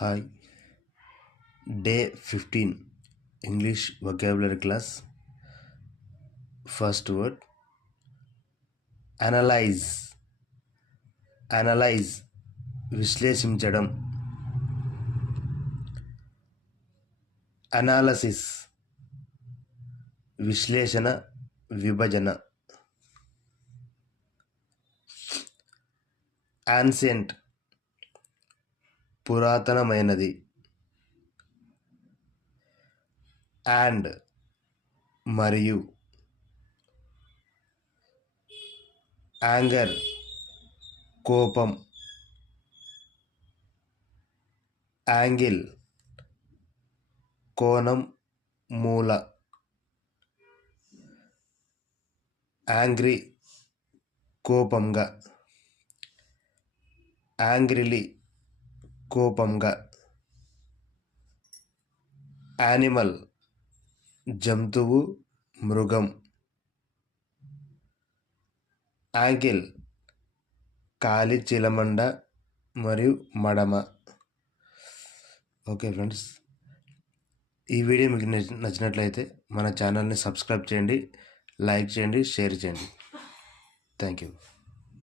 Hi, day 15 English vocabulary class. First word analyze. Analyze విశ్లేషించడం. Analysis విశ్లేషణ, విభజన. Ancient పురాతనమైనది. అండ్ మరియు. యాంగర్ కోపం. యాంగిల్ కోణం, మూల. యాంగ్రీ కోపంగా. యాంగ్రిలీ కోపంగా. యానిమల్ జంతువు, మృగం. యాంకిల్ కాలి, చిలమండ మరియు మడమ. ఓకే ఫ్రెండ్స్, ఈ వీడియో మీకు నచ్చినట్లయితే మన ఛానల్ని సబ్స్క్రైబ్ చేయండి, లైక్ చేయండి, షేర్ చేయండి. Thank you.